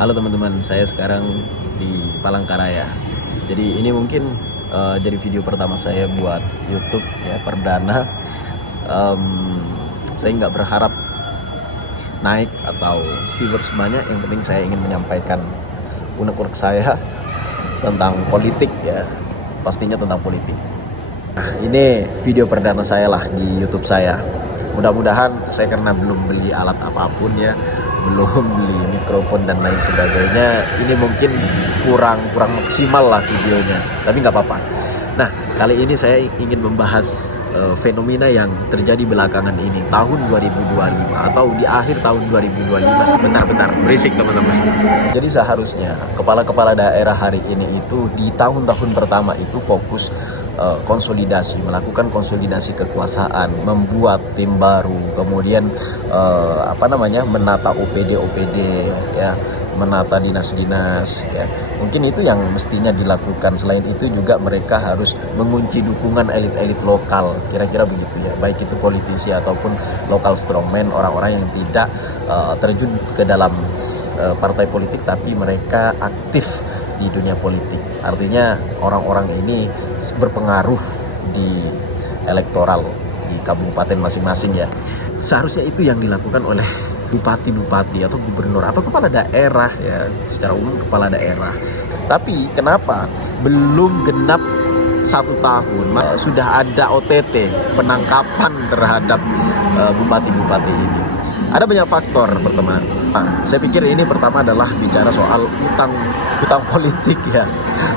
Halo teman-teman, saya sekarang di Palangkaraya. Jadi ini mungkin jadi video pertama saya buat YouTube ya, perdana. Em, saya nggak berharap naik atau viewers banyak. Yang penting saya ingin menyampaikan unek-unek saya tentang politik ya, pastinya tentang politik. Nah, ini video perdana saya lah di YouTube saya. Mudah-mudahan saya karena belum beli alat apapun ya, belum beli mikrofon dan lain sebagainya, ini mungkin kurang maksimal lah videonya, tapi nggak apa-apa. Nah, kali ini saya ingin membahas fenomena yang terjadi belakangan ini, tahun 2025 atau di akhir tahun 2025. Bentar, berisik teman-teman. Jadi seharusnya kepala-kepala daerah hari ini itu di tahun-tahun pertama itu fokus konsolidasi, melakukan konsolidasi kekuasaan, membuat tim baru, kemudian menata OPD ya, menata dinas-dinas ya. Mungkin itu yang mestinya dilakukan. Selain itu juga mereka harus mengunci dukungan elit-elit lokal, kira-kira begitu ya, baik itu politisi ataupun local strongman, orang-orang yang tidak terjun ke dalam partai politik tapi mereka aktif di dunia politik. Artinya orang-orang ini berpengaruh di elektoral di kabupaten masing-masing ya. Seharusnya itu yang dilakukan oleh bupati-bupati atau gubernur atau kepala daerah ya, secara umum kepala daerah. Tapi kenapa belum genap 1 tahun sudah ada OTT penangkapan terhadap bupati-bupati ini? Ada banyak faktor berteman. Nah, saya pikir ini pertama adalah bicara soal hutang politik ya.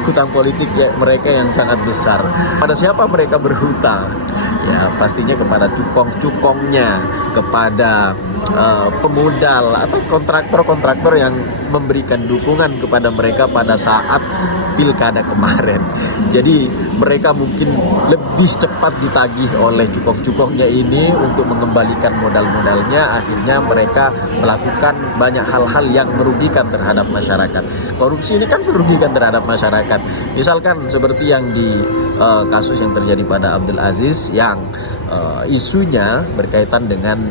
Hutang politik ya mereka yang sangat besar. Pada siapa mereka berhutang? Ya pastinya kepada cukong-cukongnya, kepada pemodal atau kontraktor-kontraktor yang memberikan dukungan kepada mereka pada saat pilkada kemarin. Jadi mereka mungkin lebih cepat ditagih oleh cukong-cukongnya ini untuk mengembalikan modal-modalnya. Akhirnya mereka melakukan banyak hal-hal yang merugikan terhadap masyarakat. Korupsi ini kan merugikan terhadap masyarakat. Misalkan seperti yang di kasus yang terjadi pada Abdul Aziz yang isunya berkaitan dengan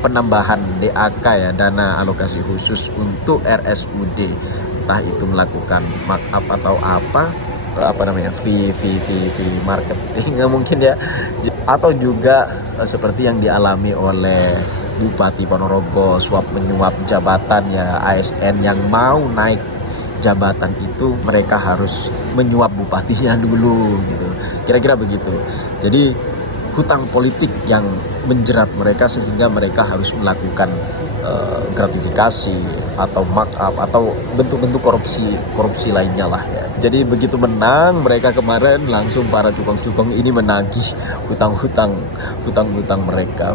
penambahan DAK ya, dana alokasi khusus untuk RSUD, entah itu melakukan markup atau fee marketing mungkin ya, atau juga seperti yang dialami oleh Bupati Ponorogo, suap menyuap jabatan ya, ASN yang mau naik jabatan itu mereka harus menyuap bupatinya dulu gitu, kira-kira begitu. Jadi hutang politik yang menjerat mereka sehingga mereka harus melakukan gratifikasi atau markup atau bentuk-bentuk korupsi lainnya lah ya. Jadi begitu menang mereka kemarin, langsung para cukong-cukong ini menagih hutang-hutang mereka,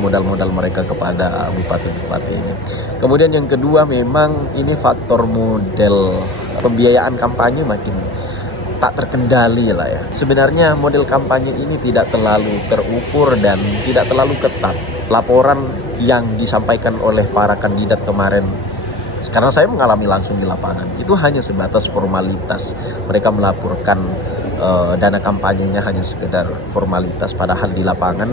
modal-modal mereka kepada bupati-bupati ini. Kemudian yang kedua, memang ini faktor model pembiayaan kampanye makin tak terkendali lah ya. Sebenarnya model kampanye ini tidak terlalu terukur dan tidak terlalu ketat. Laporan yang disampaikan oleh para kandidat kemarin, karena saya mengalami langsung di lapangan, itu hanya sebatas formalitas. Mereka melaporkan dana kampanyenya hanya sekedar formalitas, padahal di lapangan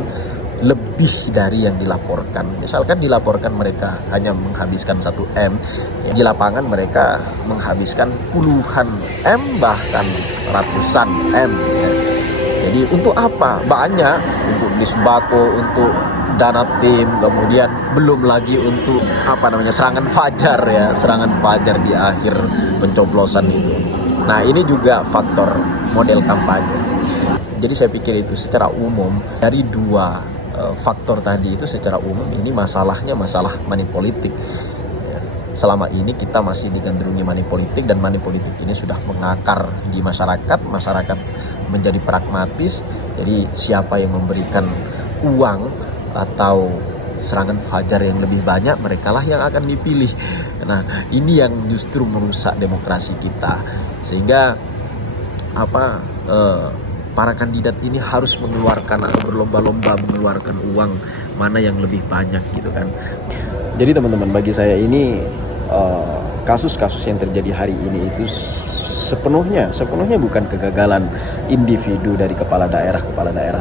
lebih dari yang dilaporkan. Misalkan dilaporkan mereka hanya menghabiskan 1 M, di lapangan mereka menghabiskan puluhan M bahkan ratusan M ya. Jadi untuk apa? Banyak untuk beli sembako, untuk dana tim, kemudian belum lagi untuk serangan fajar ya, serangan fajar di akhir pencoblosan itu. Nah, ini juga faktor model kampanye. Jadi saya pikir itu secara umum dari dua faktor tadi itu, secara umum ini masalahnya masalah money politik. Selama ini kita masih digandrungi money politik, dan money politik ini sudah mengakar di masyarakat menjadi pragmatis. Jadi siapa yang memberikan uang atau serangan fajar yang lebih banyak, merekalah yang akan dipilih. Nah, ini yang justru merusak demokrasi kita, sehingga para kandidat ini harus mengeluarkan atau berlomba-lomba mengeluarkan uang mana yang lebih banyak gitu kan. Jadi teman-teman, bagi saya ini kasus-kasus yang terjadi hari ini itu sepenuhnya bukan kegagalan individu dari kepala daerah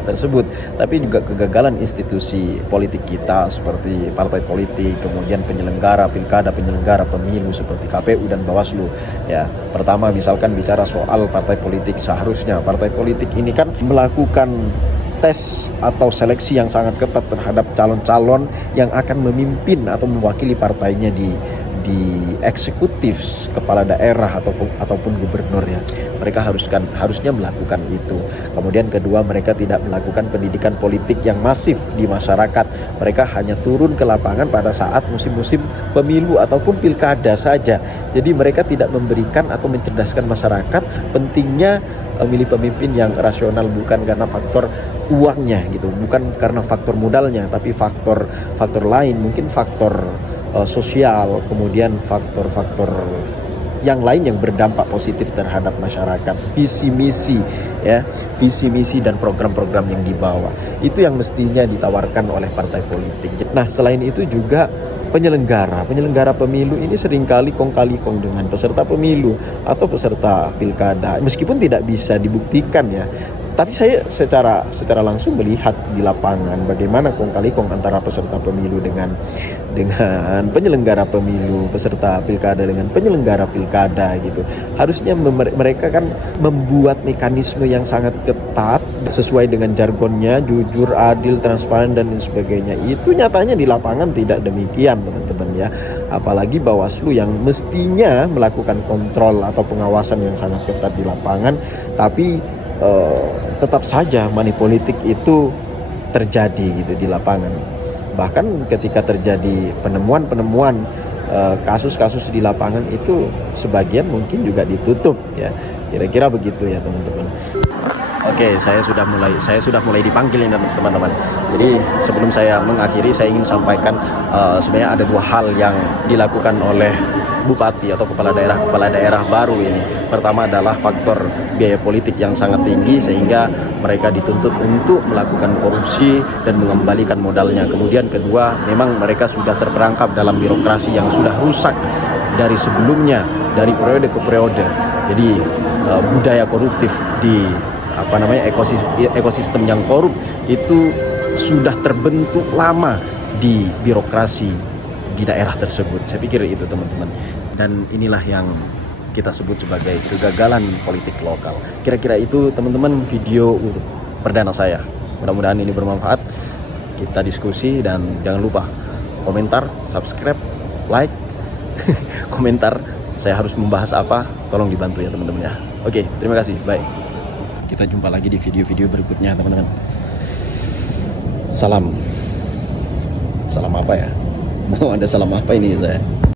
tersebut, tapi juga kegagalan institusi politik kita seperti partai politik, kemudian penyelenggara pilkada, penyelenggara pemilu seperti KPU dan Bawaslu. Ya, pertama misalkan bicara soal partai politik, seharusnya partai politik ini kan melakukan tes atau seleksi yang sangat ketat terhadap calon-calon yang akan memimpin atau mewakili partainya di eksekutif, kepala daerah ataupun gubernur ya. Mereka harusnya melakukan itu. Kemudian kedua, mereka tidak melakukan pendidikan politik yang masif di masyarakat. Mereka hanya turun ke lapangan pada saat musim-musim pemilu ataupun pilkada saja. Jadi mereka tidak memberikan atau mencerdaskan masyarakat pentingnya memilih pemimpin yang rasional, bukan karena faktor uangnya gitu, bukan karena faktor modalnya, tapi faktor lain, mungkin faktor sosial, kemudian faktor-faktor yang lain yang berdampak positif terhadap masyarakat. Visi misi dan program-program yang dibawa itu yang mestinya ditawarkan oleh partai politik. Nah, selain itu juga penyelenggara pemilu ini seringkali kong kali kong dengan peserta pemilu atau peserta pilkada, meskipun tidak bisa dibuktikan ya. Tapi saya secara langsung melihat di lapangan bagaimana kong kali kong antara peserta pemilu dengan penyelenggara pemilu, peserta pilkada dengan penyelenggara pilkada gitu. Harusnya mereka kan membuat mekanisme yang sangat ketat sesuai dengan jargonnya, jujur, adil, transparan dan lain sebagainya. Itu nyatanya di lapangan tidak demikian, teman-teman ya. Apalagi Bawaslu yang mestinya melakukan kontrol atau pengawasan yang sangat ketat di lapangan, tapi tetap saja money politik itu terjadi gitu di lapangan. Bahkan ketika terjadi penemuan kasus-kasus di lapangan itu sebagian mungkin juga ditutup ya. Kira-kira begitu ya teman-teman. Oke, saya sudah mulai dipanggil ini teman-teman. Jadi sebelum saya mengakhiri, saya ingin sampaikan sebenarnya ada dua hal yang dilakukan oleh bupati atau kepala daerah baru ini. Pertama adalah faktor biaya politik yang sangat tinggi sehingga mereka dituntut untuk melakukan korupsi dan mengembalikan modalnya. Kemudian kedua, memang mereka sudah terperangkap dalam birokrasi yang sudah rusak dari sebelumnya, dari periode ke periode. Jadi budaya koruptif di ekosistem yang korup itu sudah terbentuk lama di birokrasi di daerah tersebut. Saya pikir itu teman-teman. Dan inilah yang kita sebut sebagai kegagalan politik lokal. Kira-kira itu teman-teman video untuk perdana saya. Mudah-mudahan ini bermanfaat. Kita diskusi dan jangan lupa komentar, subscribe, like, komentar saya harus membahas apa, tolong dibantu ya teman-teman ya. Oke, terima kasih. Bye. Kita jumpa lagi di video-video berikutnya teman-teman. Salam apa ya? Mau ada salam apa ini saya?